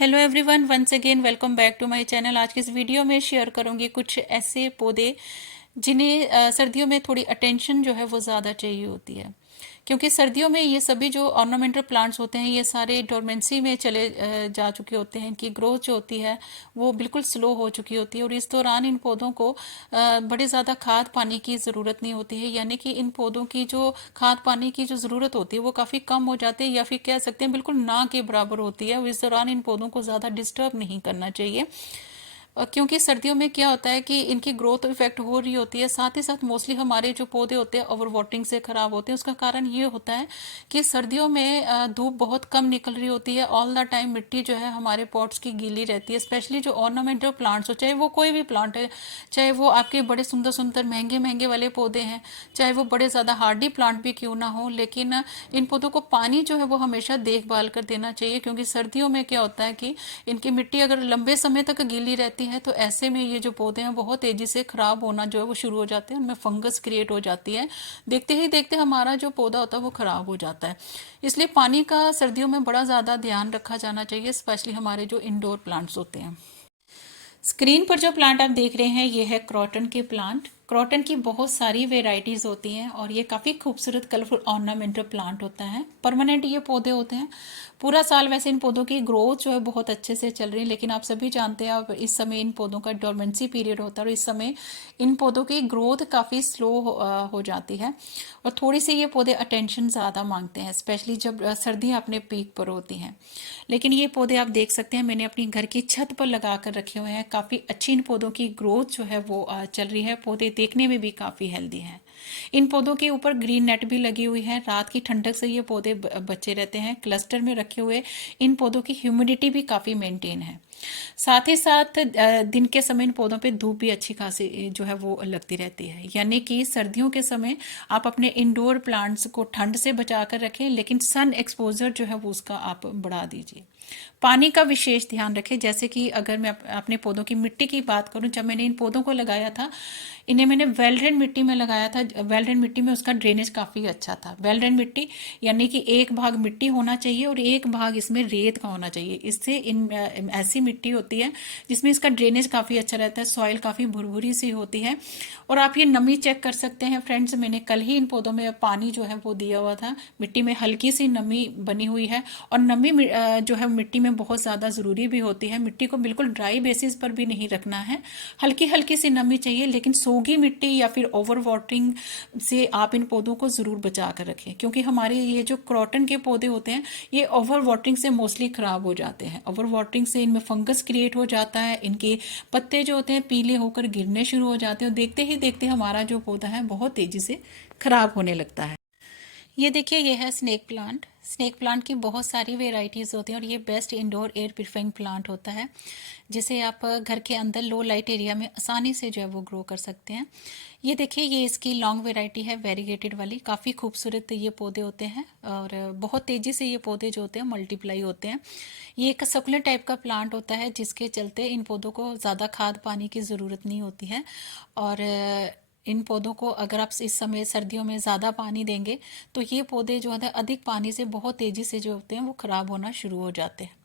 Hello everyone, once again welcome back to my channel. आज की इस वीडियो में शेयर करूंगी कुछ ऐसे पौधे जिन्हें सर्दियों में थोड़ी अटेंशन जो है वो ज़्यादा चाहिए होती है, क्योंकि सर्दियों में ये सभी जो ऑर्नामेंटल प्लांट्स होते हैं ये सारे डोरमेंसी में चले जा चुके होते हैं। इनकी ग्रोथ जो होती है वो बिल्कुल स्लो हो चुकी होती है और इस दौरान इन पौधों को बड़े ज़्यादा खाद पानी की ज़रूरत नहीं होती है, यानी कि इन पौधों की जो खाद पानी की जो ज़रूरत होती है वो काफ़ी कम हो जाती है, या फिर कह सकते हैं बिल्कुल ना के बराबर होती है। और इस दौरान इन पौधों को ज़्यादा डिस्टर्ब नहीं करना चाहिए, क्योंकि सर्दियों में क्या होता है कि इनकी ग्रोथ इफेक्ट हो रही होती है, साथ ही साथ मोस्टली हमारे जो पौधे होते हैं ओवर वाटरिंग से खराब होते हैं। उसका कारण ये होता है कि सर्दियों में धूप बहुत कम निकल रही होती है, ऑल द टाइम मिट्टी जो है हमारे पॉट्स की गीली रहती है। स्पेशली जो ऑर्नामेंटल प्लांट्स हो, चाहे वो कोई भी प्लांट है, चाहे वो आपके बड़े सुंदर सुंदर महंगे महंगे वाले पौधे हैं, चाहे वो बड़े ज़्यादा हार्डी प्लांट भी क्यों ना हो, लेकिन इन पौधों को पानी जो है वो हमेशा देखभाल कर देना चाहिए। क्योंकि सर्दियों में क्या होता है कि इनकी मिट्टी अगर लंबे समय तक गीली रहती है तो ऐसे में ये जो पौधे हैं बहुत तेजी से खराब होना जो है वो शुरू हो जाते हैं, उनमें फंगस क्रिएट हो जाती है। देखते ही देखते हमारा जो पौधा होता है वो खराब हो जाता है। इसलिए पानी का सर्दियों में बड़ा ज़्यादा ध्यान रखा जाना चाहिए, स्पेशली हमारे जो इंडोर प्लांट्स होते हैं। स्क्रीन पर जो प्लांट आप देख रहे हैं ये है क्रॉटन के प्लांट। क्रॉटन की बहुत सारी वेराइटीज़ होती हैं और ये काफ़ी खूबसूरत कलरफुल ऑर्नामेंटल प्लांट होता है। परमानेंट ये पौधे होते हैं पूरा साल। वैसे इन पौधों की ग्रोथ जो है बहुत अच्छे से चल रही है, लेकिन आप सभी जानते हैं अब इस समय इन पौधों का डोरमेंसी पीरियड होता है और इस समय इन पौधों की ग्रोथ काफ़ी स्लो हो जाती है और थोड़ी सी ये पौधे अटेंशन ज़्यादा मांगते हैं, स्पेशली जब सर्दियाँ अपने पीक पर होती हैं। लेकिन ये पौधे आप देख सकते हैं मैंने अपनी घर की छत पर लगा कर रखे हुए हैं। काफ़ी अच्छी इन पौधों की ग्रोथ जो है वो चल रही है। पौधे देखने में भी काफ़ी हेल्दी हैं। इन पौधों के ऊपर ग्रीन नेट भी लगी हुई है, रात की ठंडक से ये पौधे बचे रहते हैं। क्लस्टर में रखे हुए इन पौधों की ह्यूमिडिटी भी काफ़ी मेंटेन है। साथ ही साथ दिन के समय इन पौधों पे धूप भी अच्छी खासी जो है वो लगती रहती है, यानी कि सर्दियों के समय आप अपने इंडोर प्लांट्स को ठंड से बचा कर रखें, लेकिन सन एक्सपोजर जो है वो उसका आप बढ़ा दीजिए। पानी का विशेष ध्यान रखें। जैसे कि अगर मैं अपने पौधों की मिट्टी की बात करूं, जब मैंने इन पौधों को लगाया था इन्हें मैंने वेल ड्रेन मिट्टी में लगाया था। वेल ड्रेन मिट्टी में उसका ड्रेनेज काफ़ी अच्छा था। वेल ड्रेन मिट्टी यानी कि एक भाग मिट्टी होना चाहिए और एक भाग इसमें रेत का होना चाहिए। इससे इन ऐसी मिट्टी होती है जिसमें इसका ड्रेनेज काफ़ी अच्छा रहता है, सॉइल काफ़ी भुरभुरी सी होती है। और आप ये नमी चेक कर सकते हैं फ्रेंड्स, मैंने कल ही इन पौधों में पानी जो है वो दिया हुआ था। मिट्टी में हल्की सी नमी बनी हुई है और नमी जो है मिट्टी में बहुत ज़्यादा ज़रूरी भी होती है। मिट्टी को बिल्कुल ड्राई बेसिस पर भी नहीं रखना है, हल्की हल्की सी नमी चाहिए, लेकिन सूखी मिट्टी या फिर ओवर वाटरिंग से आप इन पौधों को ज़रूर बचा कर रखें। क्योंकि हमारे ये जो क्रॉटन के पौधे होते हैं ये ओवर वाटरिंग से मोस्टली ख़राब हो जाते हैं। ओवर वाटरिंग से इनमें फंगस क्रिएट हो जाता है, इनके पत्ते जो होते हैं पीले होकर गिरने शुरू हो जाते हैं और देखते ही देखते हमारा जो पौधा है बहुत तेज़ी से ख़राब होने लगता है। ये देखिए, ये है स्नेक प्लांट। स्नेक प्लांट की बहुत सारी वेराइटीज़ होती हैं और ये best indoor air purifying plant होता है, जिसे आप घर के अंदर लो लाइट एरिया में आसानी से जो है वो ग्रो कर सकते हैं। ये देखिए, ये इसकी लॉन्ग वेराइटी है, वेरीगेटेड वाली। काफ़ी खूबसूरत ये पौधे होते हैं और बहुत तेज़ी से ये पौधे जो होते हैं मल्टीप्लाई होते हैं। ये एक सकुलेंट टाइप का प्लांट होता है, जिसके चलते इन पौधों को ज़्यादा खाद पानी की ज़रूरत नहीं होती है। और इन पौधों को अगर आप इस समय सर्दियों में ज़्यादा पानी देंगे तो ये पौधे जो है अधिक पानी से बहुत तेज़ी से जो होते हैं वो ख़राब होना शुरू हो जाते हैं।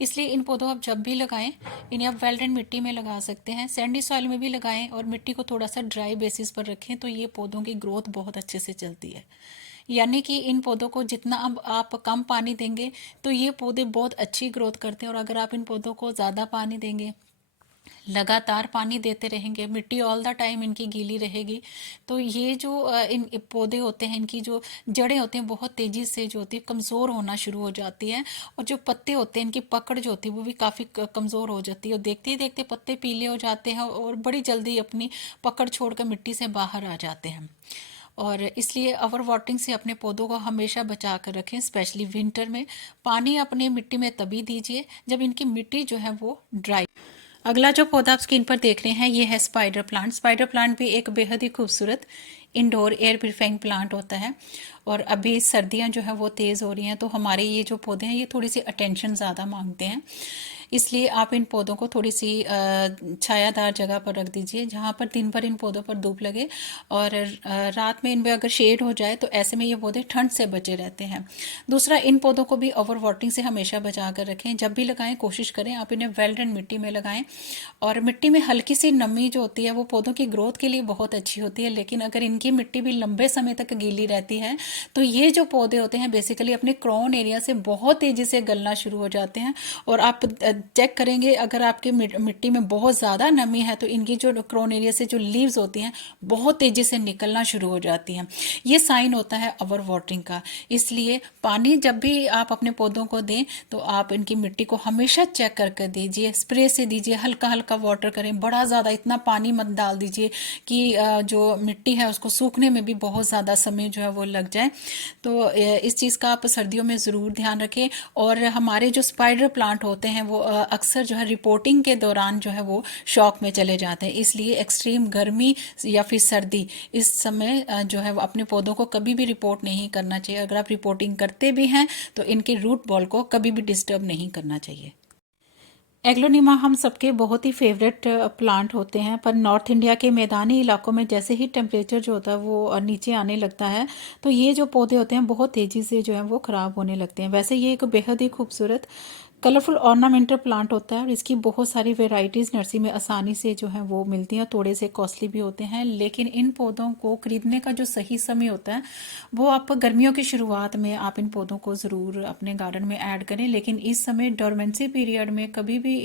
इसलिए इन पौधों आप जब भी लगाएं, इन्हें आप वेल ड्रेन मिट्टी में लगा सकते हैं, सैंडी सॉइल में भी लगाएं और मिट्टी को थोड़ा सा ड्राई बेसिस पर रखें तो ये पौधों की ग्रोथ बहुत अच्छे से चलती है। यानी कि इन पौधों को जितना अब आप कम पानी देंगे तो ये पौधे बहुत अच्छी ग्रोथ करते हैं, और अगर आप इन पौधों को ज़्यादा पानी देंगे, लगातार पानी देते रहेंगे, मिट्टी ऑल द टाइम इनकी गीली रहेगी, तो ये जो इन पौधे होते हैं इनकी जो जड़ें होती हैं बहुत तेज़ी से जो होती है कमज़ोर होना शुरू हो जाती है, और जो पत्ते होते हैं इनकी पकड़ जो होती है वो भी काफ़ी कमज़ोर हो जाती है और देखते ही देखते पत्ते पीले हो जाते हैं और बड़ी जल्दी अपनी पकड़ छोड़कर मिट्टी से बाहर आ जाते हैं। और इसलिए ओवर वाटरिंग से अपने पौधों को हमेशा बचा कर रखें, स्पेशली विंटर में। पानी अपने मिट्टी में तभी दीजिए जब इनकी मिट्टी जो है वो ड्राई। अगला जो पौधा आप स्क्रीन पर देख रहे हैं ये है स्पाइडर प्लांट। स्पाइडर प्लांट भी एक बेहद ही खूबसूरत इंडोर एयर प्यूरिफाइंग प्लांट होता है, और अभी सर्दियां जो है वो तेज़ हो रही हैं तो हमारे ये जो पौधे हैं ये थोड़ी सी अटेंशन ज़्यादा मांगते हैं। इसलिए आप इन पौधों को थोड़ी सी छायादार जगह पर रख दीजिए जहाँ पर दिन भर इन पौधों पर धूप लगे, और रात में इनमें अगर शेड हो जाए तो ऐसे में ये पौधे ठंड से बचे रहते हैं। दूसरा, इन पौधों को भी ओवर वाटरिंग से हमेशा बचा कर रखें। जब भी लगाएं कोशिश करें आप इन्हें वेल ड्रेन मिट्टी में लगाएं, और मिट्टी में हल्की सी नमी जो होती है वो पौधों की ग्रोथ के लिए बहुत अच्छी होती है। लेकिन अगर इनकी मिट्टी भी लंबे समय तक गीली रहती है तो ये जो पौधे होते हैं बेसिकली अपने क्राउन एरिया से बहुत तेजी से गलना शुरू हो जाते हैं। और आप चेक करेंगे अगर आपकी मिट्टी में बहुत ज़्यादा नमी है तो इनकी जो क्राउन एरिया से जो लीव्स होती हैं बहुत तेजी से निकलना शुरू हो जाती हैं। ये साइन होता है ओवर वाटरिंग का। इसलिए पानी जब भी आप अपने पौधों को दें तो आप इनकी मिट्टी को हमेशा चेक करके दीजिए, स्प्रे से दीजिए, हल्का हल्का वाटर करें, बड़ा ज़्यादा इतना पानी मत डाल दीजिए कि जो मिट्टी है उसको सूखने में भी बहुत ज़्यादा समय जो है वो लग जाए। तो इस चीज़ का आप सर्दियों में ज़रूर ध्यान रखें। और हमारे जो स्पाइडर प्लांट होते हैं वो अक्सर जो है रिपोर्टिंग के दौरान जो है वो शॉक में चले जाते हैं। इसलिए एक्सट्रीम गर्मी या फिर सर्दी इस समय जो है वो अपने पौधों को कभी भी रिपोर्ट नहीं करना चाहिए। अगर आप रिपोर्टिंग करते भी हैं तो इनके रूट बॉल को कभी भी डिस्टर्ब नहीं करना चाहिए। एग्लोनिमा हम सबके बहुत ही फेवरेट प्लांट होते हैं, पर नॉर्थ इंडिया के मैदानी इलाकों में जैसे ही टेम्परेचर जो होता है वो नीचे आने लगता है तो ये जो पौधे होते हैं बहुत तेज़ी से जो है वो ख़राब होने लगते हैं। वैसे ये एक बेहद ही खूबसूरत कलरफुल ऑर्नामेंटल प्लांट होता है और इसकी बहुत सारी वेराइटीज़ नर्सरी में आसानी से जो है वो मिलती हैं, थोड़े से कॉस्टली भी होते हैं। लेकिन इन पौधों को खरीदने का जो सही समय होता है वो आप गर्मियों की शुरुआत में आप इन पौधों को ज़रूर अपने गार्डन में ऐड करें। लेकिन इस समय डोरमेंसी पीरियड में कभी भी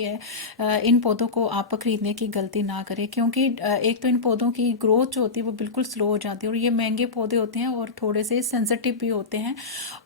इन पौधों को आप खरीदने की गलती ना करें, क्योंकि एक तो इन पौधों की ग्रोथ जो होती है वो बिल्कुल स्लो हो जाती है और ये महंगे पौधे होते हैं और थोड़े से सेंसिटिव भी होते हैं।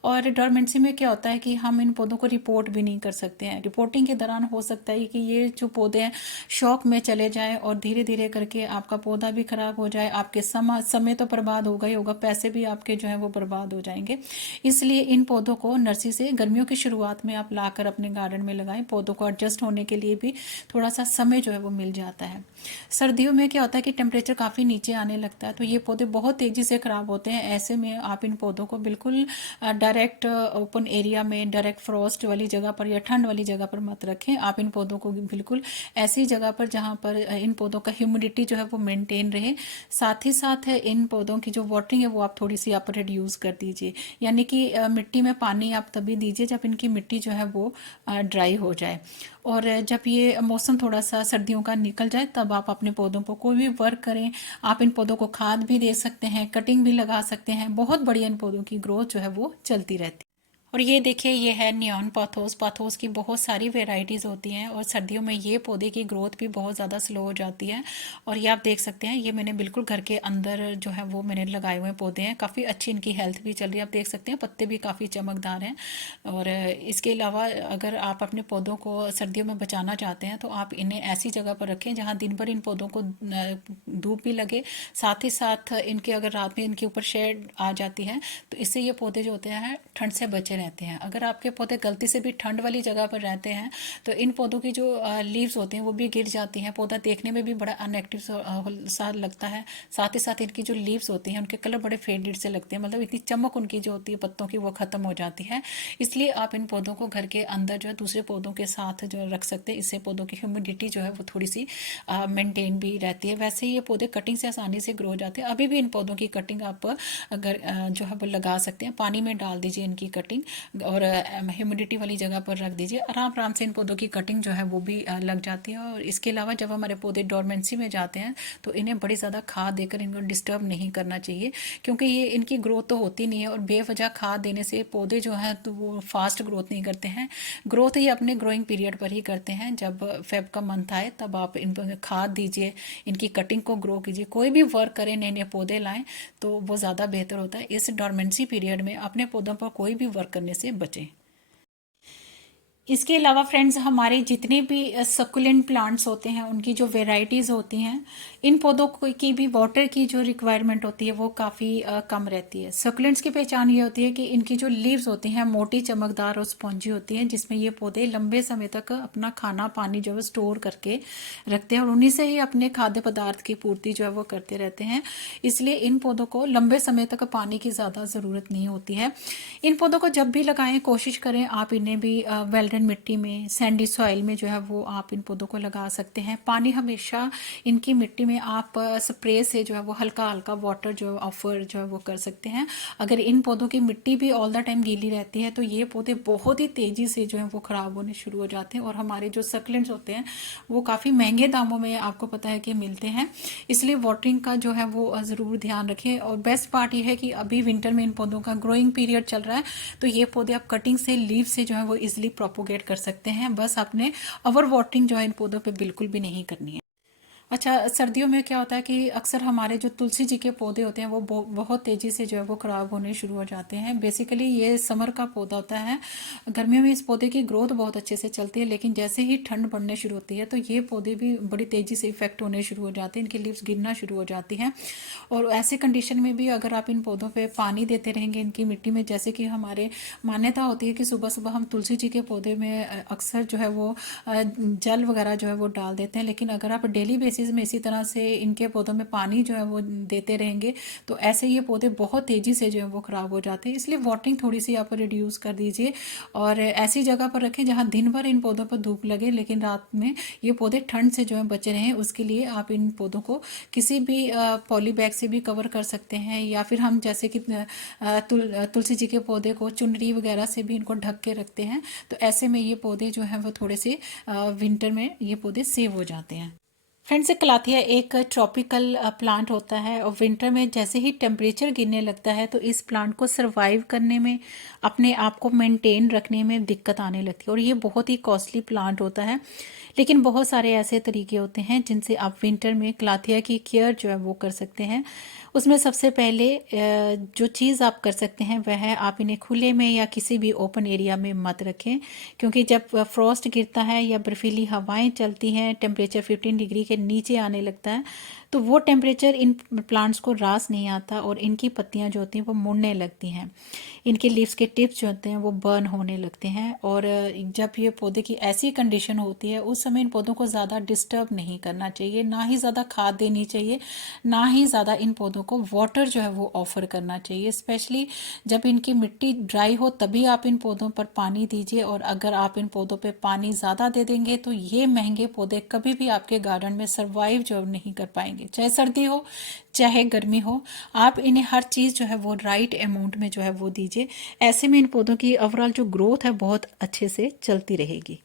और डोरमेंसी में क्या होता है कि हम इन पौधों को रिपोर्ट भी नहीं कर सकते हैं। रिपोर्टिंग के दौरान हो सकता है कि ये जो पौधे हैं शौक में चले जाएं और धीरे धीरे करके आपका पौधा भी खराब हो जाए, आपके समय तो बर्बाद होगा ही होगा, पैसे भी आपके जो है वो बर्बाद हो जाएंगे। इसलिए इन पौधों को नर्सरी से गर्मियों की शुरुआत में आप लाकर अपने गार्डन में लगाएं। पौधों को एडजस्ट होने के लिए भी थोड़ा सा समय जो है वो मिल जाता है। सर्दियों में क्या होता है कि टेम्परेचर काफ़ी नीचे आने लगता है तो ये पौधे बहुत तेज़ी से ख़राब होते हैं। ऐसे में आप इन पौधों को बिल्कुल डायरेक्ट ओपन एरिया में, डायरेक्ट फ्रॉस्ट वाली जगह पर या ठंड वाली जगह पर मत रखें। आप इन पौधों को बिल्कुल ऐसी जगह पर जहाँ पर इन पौधों का ह्यूमिडिटी जो है वो मेंटेन रहे। साथ ही साथ इन पौधों की जो वाटरिंग है वो आप थोड़ी सी आप रिड्यूस कर दीजिए, यानी कि मिट्टी में पानी आप तभी दीजिए जब इनकी मिट्टी जो है वो ड्राई हो जाए। और जब ये मौसम थोड़ा सा सर्दियों का निकल जाए तब आप अपने पौधों पर कोई भी वर्क करें। आप इन पौधों को खाद भी दे सकते हैं, कटिंग भी लगा सकते हैं, बहुत बढ़िया इन पौधों की ग्रोथ जो है वो चलती रहती है। और ये देखिए ये है नियॉन पाथोस। पाथोस की बहुत सारी वेराइटीज़ होती हैं और सर्दियों में ये पौधे की ग्रोथ भी बहुत ज़्यादा स्लो हो जाती है। और ये आप देख सकते हैं ये मैंने बिल्कुल घर के अंदर जो है वो मैंने लगाए हुए पौधे हैं, काफ़ी अच्छी इनकी हेल्थ भी चल रही है। आप देख सकते हैं पत्ते भी काफ़ी चमकदार हैं। और इसके अलावा अगर आप अपने पौधों को सर्दियों में बचाना चाहते हैं तो आप इन्हें ऐसी जगह पर रखें जहाँ दिन भर इन पौधों को धूप भी लगे, साथ ही साथ इनके अगर रात में इनके ऊपर शेड आ जाती है तो इससे ये पौधे जो होते हैं ठंड से बचे रहते हैं। अगर आपके पौधे गलती से भी ठंड वाली जगह पर रहते हैं तो इन पौधों की जो लीव्स होती हैं वो भी गिर जाती हैं, पौधा देखने में भी बड़ा अनएक्टिव सा लगता है। साथ ही साथ इनकी जो लीव्स होती हैं उनके कलर बड़े फेडेड से लगते हैं, मतलब इतनी चमक उनकी जो होती है पत्तों की वो ख़त्म हो जाती है। इसलिए आप इन पौधों को घर के अंदर जो है दूसरे पौधों के साथ जो रख सकते हैं, इससे पौधों की ह्यूमिडिटी जो है वो थोड़ी सी मेंटेन भी रहती है। वैसे ही ये पौधे कटिंग से आसानी से ग्रो हो जाते हैं। अभी भी इन पौधों की कटिंग आप अगर जो है वो लगा सकते हैं, पानी में डाल दीजिए इनकी कटिंग और ह्यूमिडिटी वाली जगह पर रख दीजिए। आराम आराम से इन पौधों की कटिंग जो है वो भी लग जाती है। और इसके अलावा जब हमारे पौधे डोरमेंसी में जाते हैं तो इन्हें बड़ी ज़्यादा खाद देकर इनको डिस्टर्ब नहीं करना चाहिए, क्योंकि ये इनकी ग्रोथ तो होती नहीं है और बेवजह खाद देने से पौधे जो हैं तो वो फास्ट ग्रोथ नहीं करते हैं। ग्रोथ ये अपने ग्रोइंग पीरियड पर ही करते हैं। जब फेब का मंथ आए तब आप इन पर खाद दीजिए, इनकी कटिंग को ग्रो कीजिए। कोई भी वर्क करें, नए नए पौधे लाएं तो वो ज़्यादा बेहतर होता है। इस डोरमेंसी पीरियड में अपने पौधों पर कोई भी वर्क करने से बचें। इसके अलावा फ्रेंड्स हमारे जितने भी सकुलेंट प्लांट्स होते हैं उनकी जो वेराइटीज़ होती हैं, इन पौधों की भी वाटर की जो रिक्वायरमेंट होती है वो काफ़ी कम रहती है। सकुलेंट्स की पहचान ये होती है कि इनकी जो लीव्स होती हैं मोटी, चमकदार और स्पॉन्जी होती हैं, जिसमें ये पौधे लंबे समय तक अपना खाना पानी जो है स्टोर करके रखते हैं और उन्हीं से ही अपने खाद्य पदार्थ की पूर्ति जो है वो करते रहते हैं। इसलिए इन पौधों को लंबे समय तक पानी की ज़्यादा ज़रूरत नहीं होती है। इन पौधों को जब भी लगाएं कोशिश करें आप इन्हें भी वेल वेल्डेड मिट्टी में, सैंडी सॉइल में जो है वो आप इन पौधों को लगा सकते हैं। पानी हमेशा इनकी मिट्टी में आप स्प्रे से जो है वो हल्का हल्का वाटर जो ऑफर जो है वो कर सकते हैं। अगर इन पौधों की मिट्टी भी ऑल द टाइम गीली रहती है तो ये पौधे बहुत ही तेज़ी से जो है वो ख़राब होने शुरू हो जाते हैं, और हमारे जो सक्लेंट्स होते हैं वो काफ़ी महंगे दामों में आपको पता है कि मिलते हैं। इसलिए वाटरिंग का जो है वो ज़रूर ध्यान रखें। और बेस्ट पार्ट ये है कि अभी विंटर में इन पौधों का ग्रोइंग पीरियड चल रहा है, तो ये पौधे आप कटिंग से, लीव से जो है वो इजिली प्रोपोगेट कर सकते हैं। बस आपने ओवर वाटरिंग जो है इन पौधों पे बिल्कुल भी नहीं करनी है। अच्छा, सर्दियों में क्या होता है कि अक्सर हमारे जो तुलसी जी के पौधे होते हैं वो बहुत तेज़ी से जो है वो ख़राब होने शुरू हो जाते हैं। बेसिकली ये समर का पौधा होता है। गर्मियों में इस पौधे की ग्रोथ बहुत अच्छे से चलती है, लेकिन जैसे ही ठंड बढ़ने शुरू होती है तो ये पौधे भी बड़ी तेज़ी से इफेक्ट होने शुरू हो जाते हैं, इनकी लीव्स गिरना शुरू हो जाती हैं। और ऐसे कंडीशन में भी अगर आप इन पौधों पर पानी देते रहेंगे इनकी मिट्टी में, जैसे कि हमारे मान्यता होती है कि सुबह सुबह हम तुलसी जी के पौधे में अक्सर जो है वो जल वगैरह जो है वो डाल देते हैं, लेकिन अगर आप डेली बेसिस में इसी तरह से इनके पौधों में पानी जो है वो देते रहेंगे तो ऐसे ये पौधे बहुत तेज़ी से जो है वो ख़राब हो जाते हैं। इसलिए वाटरिंग थोड़ी सी आप रिड्यूस कर दीजिए, और ऐसी जगह पर रखें जहाँ दिन भर इन पौधों पर धूप लगे लेकिन रात में ये पौधे ठंड से जो है बचे रहें। उसके लिए आप इन पौधों को किसी भी पॉली बैग से भी कवर कर सकते हैं, या फिर हम जैसे कि तुलसी जी के पौधे को चुनरी वगैरह से भी इनको ढक के रखते हैं। तो ऐसे में ये पौधे जो हैं वो थोड़े से विंटर में ये पौधे सेव हो जाते हैं। फ्रेंड्स, कलाथिया एक ट्रॉपिकल प्लांट होता है, और विंटर में जैसे ही टेम्परेचर गिरने लगता है तो इस प्लांट को सरवाइव करने में, अपने आप को मेंटेन रखने में दिक्कत आने लगती है, और ये बहुत ही कॉस्टली प्लांट होता है। लेकिन बहुत सारे ऐसे तरीके होते हैं जिनसे आप विंटर में कलाथिया की केयर जो है वो कर सकते हैं। उसमें सबसे पहले जो चीज़ आप कर सकते हैं वह है आप इन्हें खुले में या किसी भी ओपन एरिया में मत रखें, क्योंकि जब फ्रॉस्ट गिरता है या बर्फीली हवाएं चलती हैं, टेम्परेचर 15 डिग्री के नीचे आने लगता है, तो वो टेम्परेचर इन प्लांट्स को रास नहीं आता और इनकी पत्तियां जो होती हैं वो मुड़ने लगती हैं, इनके लीव्स के टिप्स जो होते हैं वो बर्न होने लगते हैं। और जब ये पौधे की ऐसी कंडीशन होती है उस समय इन पौधों को ज़्यादा डिस्टर्ब नहीं करना चाहिए, ना ही ज़्यादा खाद देनी चाहिए, ना ही ज़्यादा इन पौधों को वाटर जो है वो ऑफर करना चाहिए। स्पेशली जब इनकी मिट्टी ड्राई हो तभी आप इन पौधों पर पानी दीजिए, और अगर आप इन पौधों पर पानी ज़्यादा दे देंगे तो ये महंगे पौधे कभी भी आपके गार्डन में सर्वाइव जो नहीं कर पाएंगे। चाहे सर्दी हो चाहे गर्मी हो, आप इन्हें हर चीज़ जो है वो राइट अमाउंट में जो है वो दीजिए। ऐसे में इन पौधों की ओवरऑल जो ग्रोथ है बहुत अच्छे से चलती रहेगी।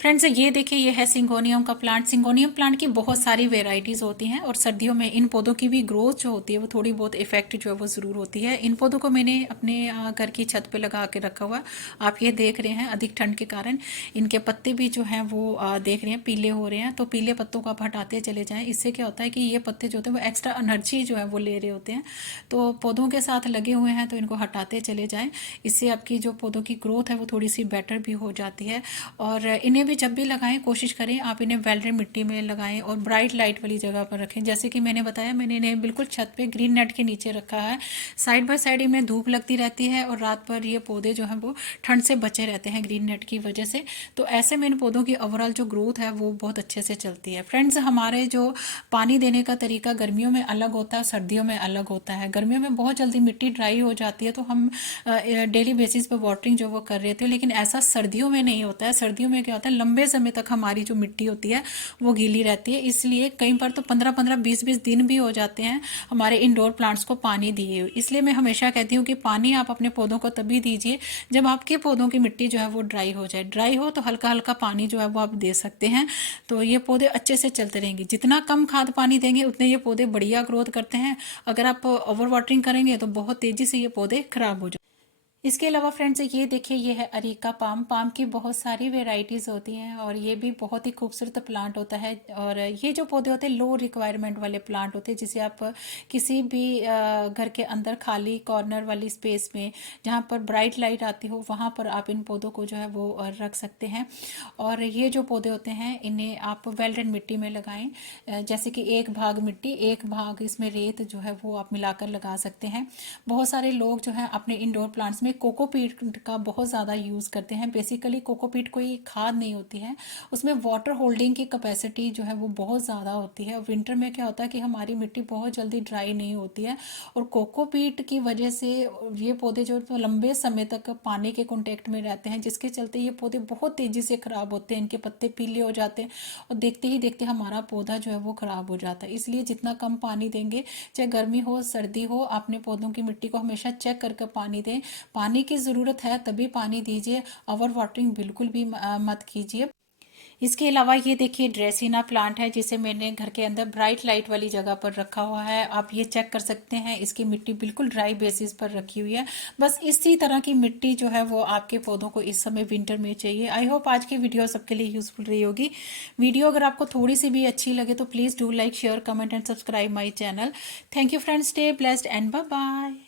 फ्रेंड्स, ये देखिए, ये है सिंगोनियम का प्लांट। सिंगोनियम प्लांट की बहुत सारी वेराइटीज़ होती हैं, और सर्दियों में इन पौधों की भी ग्रोथ जो होती है वो थोड़ी बहुत इफेक्ट जो है वो ज़रूर होती है। इन पौधों को मैंने अपने घर की छत पे लगा के रखा हुआ, आप ये देख रहे हैं। अधिक ठंड के कारण इनके पत्ते भी जो हैं वो देख रहे हैं पीले हो रहे हैं, तो पीले पत्तों को आप हटाते चले जाएँ। इससे क्या होता है कि ये पत्ते जो होते हैं वो एक्स्ट्रा एनर्जी जो है वो ले रहे होते हैं, तो पौधों के साथ लगे हुए हैं तो इनको हटाते चले जाएँ। इससे आपकी जो पौधों की ग्रोथ है वो थोड़ी सी बेटर भी हो जाती है। और इन्हें भी जब भी लगाएं कोशिश करें आप इन्हें वेल्डेड मिट्टी में लगाएं और ब्राइट लाइट वाली जगह पर रखें। जैसे कि मैंने बताया, मैंने इन्हें बिल्कुल छत पे ग्रीन नेट के नीचे रखा है। साइड बाय साइड इनमें धूप लगती रहती है, और रात भर ये पौधे जो हैं वो ठंड से बचे रहते हैं ग्रीन नेट की वजह से। तो ऐसे में इन पौधों की ओवरऑल जो ग्रोथ है वो बहुत अच्छे से चलती है। फ्रेंड्स, हमारे जो पानी देने का तरीका गर्मियों में अलग होता है, सर्दियों में अलग होता है। गर्मियों में बहुत जल्दी मिट्टी ड्राई हो जाती है तो हम डेली बेसिस पर वाटरिंग जो वो कर रहे थे, लेकिन ऐसा सर्दियों में नहीं होता है। सर्दियों में क्या होता है, लंबे समय तक हमारी जो मिट्टी होती है वो गीली रहती है, इसलिए कई बार तो 15-15, 20-20 दिन भी हो जाते हैं हमारे इंडोर प्लांट्स को पानी दिए हुए। इसलिए मैं हमेशा कहती हूँ कि पानी आप अपने पौधों को तभी दीजिए जब आपके पौधों की मिट्टी जो है वो ड्राई हो जाए। ड्राई हो तो हल्का हल्का पानी जो है वो आप दे सकते हैं, तो ये पौधे अच्छे से चलते रहेंगे। जितना कम खाद पानी देंगे उतने ये पौधे बढ़िया ग्रोथ करते हैं। अगर आप ओवर वाटरिंग करेंगे तो बहुत तेजी से ये पौधे खराब हो जाएंगे। इसके अलावा फ्रेंड्स, ये देखिए, ये है अरीका पाम। पाम की बहुत सारी वेराइटीज़ होती हैं, और ये भी बहुत ही खूबसूरत प्लांट होता है। और ये जो पौधे होते हैं लो रिक्वायरमेंट वाले प्लांट होते हैं, जिसे आप किसी भी घर के अंदर खाली कॉर्नर वाली स्पेस में जहाँ पर ब्राइट लाइट आती हो वहाँ पर आप इन पौधों को जो है वो रख सकते हैं। और ये जो पौधे होते हैं इन्हें आप वेल्डेड मिट्टी में लगाएं। जैसे कि एक भाग मिट्टी, एक भाग इसमें रेत जो है वो आप मिलाकर लगा सकते हैं। बहुत सारे लोग जो है अपने इंडोर प्लांट्स में कोकोपीट का बहुत ज़्यादा यूज़ करते हैं। बेसिकली कोकोपीट कोई खाद नहीं होती है, उसमें वाटर होल्डिंग की कैपेसिटी जो है वो बहुत ज़्यादा होती है। विंटर में क्या होता है कि हमारी मिट्टी बहुत जल्दी ड्राई नहीं होती है, और कोकोपीट की वजह से ये पौधे जो लंबे समय तक पानी के कांटेक्ट में रहते हैं, जिसके चलते ये पौधे बहुत तेज़ी से ख़राब होते हैं, इनके पत्ते पीले हो जाते हैं और देखते ही देखते हमारा पौधा जो है वो ख़राब हो जाता है। इसलिए जितना कम पानी देंगे, चाहे गर्मी हो सर्दी हो, अपने पौधों की मिट्टी को हमेशा चेक करके पानी दें। पानी की ज़रूरत है तभी पानी दीजिए, ओवर वाटरिंग बिल्कुल भी मत कीजिए। इसके अलावा ये देखिए ड्रेसिना प्लांट है, जिसे मैंने घर के अंदर ब्राइट लाइट वाली जगह पर रखा हुआ है। आप ये चेक कर सकते हैं, इसकी मिट्टी बिल्कुल ड्राई बेसिस पर रखी हुई है। बस इसी तरह की मिट्टी जो है वो आपके पौधों को इस समय विंटर में चाहिए। आई होप आज की वीडियो सबके लिए यूजफुल रही होगी। वीडियो अगर आपको थोड़ी सी भी अच्छी लगे तो please do like share comment and subscribe my channel. Thank you friends, stay blessed and bye bye.